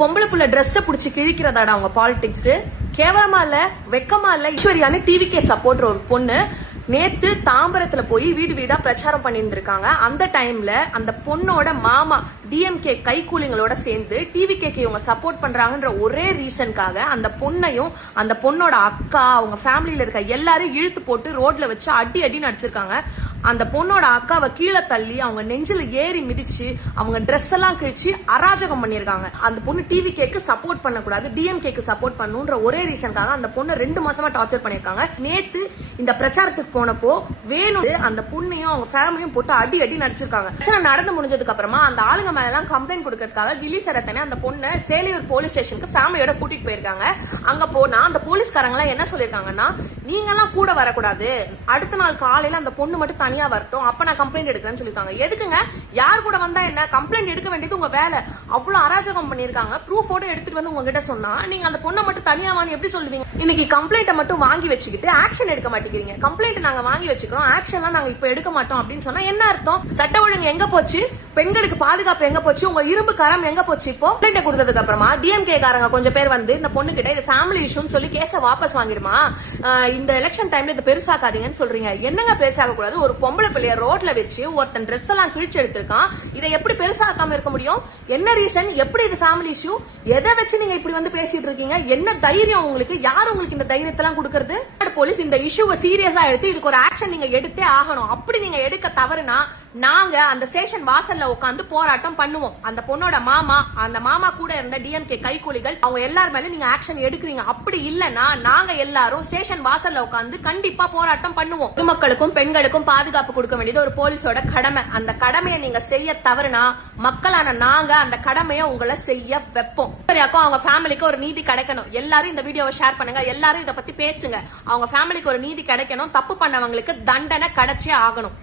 பொம்பளை புள்ள ட்ரெஸ் புடிச்சு கிழிக்கிறதாடா அவங்க பாலிடிக்ஸ். கேவலமா இல்ல, வெக்கமா இல்ல? ஈஸ்வரியான டிவிகே சப்போர்ட் ஒரு பொண்ணு நேத்து தாம்பரத்துல போய் வீடு வீடா பிரச்சாரம் பண்ணியிருந்திருக்காங்க. அந்த டைம்ல அந்த பொண்ணோட மாமா டிஎம்கே கைகூலிங்களோட சேர்ந்து டிவிகேக்கு இவங்க சப்போர்ட் பண்றாங்கன்ற ஒரே ரீசனுக்காக அந்த பொண்ணையும் அந்த பொண்ணோட அக்கா அவங்க ஃபேமிலியில இருக்க எல்லாரும் இழுத்து போட்டு ரோட்ல வச்சு அடி அடின்னு அடிச்சிருக்காங்க. அந்த பொண்ணோட அக்காவை கீழே தள்ளி அவங்க நெஞ்சில ஏறி மிதிச்சு அவங்க ட்ரெஸ் எல்லாம் கிழிச்சு அராஜகம் பண்ணிருக்காங்க. அந்த பொண்ணு டிவிகேக்கு சப்போர்ட் பண்ணக்கூடாது, டிஎம்கேக்கு சப்போர்ட் பண்ணுன்ற ஒரே ரீசனுக்காக அந்த பொண்ணு 2 மாசமா டார்ச்சர் பண்ணிருக்காங்க. நேத்து இந்த பிரச்சாரத்துக்கு போனப்போ வேணும் அந்த பொண்ணையும் அவங்க ஃபேமிலியும் போட்டு அடி அடி நடிச்சிருக்காங்க. பிரச்சனை நடந்து முடிஞ்சதுக்கு அப்புறமா அந்த ஆளுங்க மேல எல்லாம் கம்ப்ளைண்ட் கொடுக்கறதுக்காக கில்லி சரத்தனை அந்த பொண்ணு சேலையூர் போலீஸ் ஸ்டேஷனுக்கு ஃபேமிலியோட கூட்டிட்டு போயிருக்காங்க. அங்க போனா அந்த போலீஸ்காரங்க எல்லாம் என்ன சொல்லிருக்காங்கன்னா, நீங்க எல்லாம் கூட வரக்கூடாது, அடுத்த நாள் காலையில அந்த பொண்ணு மட்டும் தனியா வரட்டும், அப்ப நான் கம்ப்ளைண்ட் எடுக்கிறேன்னு சொல்லிருக்காங்க. எதுக்குங்க? யார் கூட வந்தா என்ன? கம்ப்ளைண்ட் எடுக்க வேண்டியது உங்க வேலை. அவ்வளவு அராஜகம் பண்ணிருக்காங்க. ப்ரூஃபோட எடுத்துட்டு வந்து உங்ககிட்ட சொன்னா நீங்க அந்த பொண்ணை மட்டும் தனியா வாங்கி எப்படி சொல்லுவீங்க? இன்னைக்கு கம்ப்ளைண்ட்டை மட்டும் வாங்கி வச்சுக்கிட்டு ஆக்ஷன் எடுக்க மாட்டேங்கிறீங்க. கம்ப்ளைண்ட் நாங்க வாங்கி வச்சுக்கிறோம், ஆக்ஷன்லாம் நாங்க இப்ப எடுக்க மாட்டோம் அப்படின்னு சொன்னா என்ன அர்த்தம்? சட்ட ஒழுங்கு எங்க போச்சு? பெண்களுக்கு பாதுகாப்பு எங்க போச்சு? உங்க இரும்பு கரம் எங்க போச்சு? இப்போ கம்ப்ளைண்ட் கொடுத்ததுக்கு அப்புறமா டிஎம்கே காரங்க கொஞ்சம் பேர் வந்து இந்த பொண்ணு கிட்ட இது ஃபேமிலி இஷ்யூன்னு சொல்லி கேஸ வாபஸ் வாங்கிடுமா, இந்த எலெக்ஷன் டைம்ல இது பெருசாக்காதீங்கன்னு சொல்றீங்க. என்னங்க பெருசாக கூடாது? ஒரு பொம்பளை பிள்ளைய ரோட்ல வச்சு ஒருத்தன் ட்ரெஸ் எல்லாம் கிழிச்சு எடுத்திருக்கான். இதை எப்படி பெருசாக்காம இருக்க முடியும்? என்ன ரீசன்? எப்படி இது ஃபேமிலி இஷ்யூ? எதை வச்சு நீங்க இப்படி வந்து பேசிட்டு இருக்கீங்க? என்ன தைரியம் உங்களுக்கு? யார் உங்களுக்கு இந்த தைரியத்தெல்லாம் கொடுக்கறது? போலீஸ் இந்த இஷ்யூவை சீரியஸா எடுத்து இதுக்கு ஒரு ஆக்ஷன் நீங்க எடுத்தே ஆகணும். அப்படி நீங்க எடுக்க தவறுனா நாங்க அந்த ஸ்டேஷன் வாசல்ல உட்காந்து போராட்டம் பண்ணுவோம். அந்த பொண்ணோட மாமா, அந்த மாமா கூட இருந்த டிஎம்கே கைகூலிகள் அவங்க எல்லாரும் மேல நீங்க ஆக்ஷன் எடுக்கிறீங்க. அப்படி இல்லன்னா நாங்க எல்லாரும் ஸ்டேஷன் வாசல்ல உட்காந்து கண்டிப்பா போராட்டம் பண்ணுவோம். பொதுமக்களுக்கும் பெண்களுக்கும் பாதுகாப்பு கொடுக்க வேண்டியது ஒரு போலீஸோட கடமை. அந்த கடமையை நீங்க செய்ய தவறுனா மக்களான நாங்க அந்த கடமையை உங்களை செய்ய வைப்போம். அவங்க ஃபேமிலிக்கு ஒரு நீதி கிடைக்கணும். எல்லாரும் இந்த வீடியோவை ஷேர் பண்ணுங்க, எல்லாரும் இதை பத்தி பேசுங்க. அவங்க ஃபேமிலிக்கு ஒரு நீதி கிடைக்கணும். தப்பு பண்ணவங்களுக்கு தண்டனை கிடைச்சே ஆகணும்.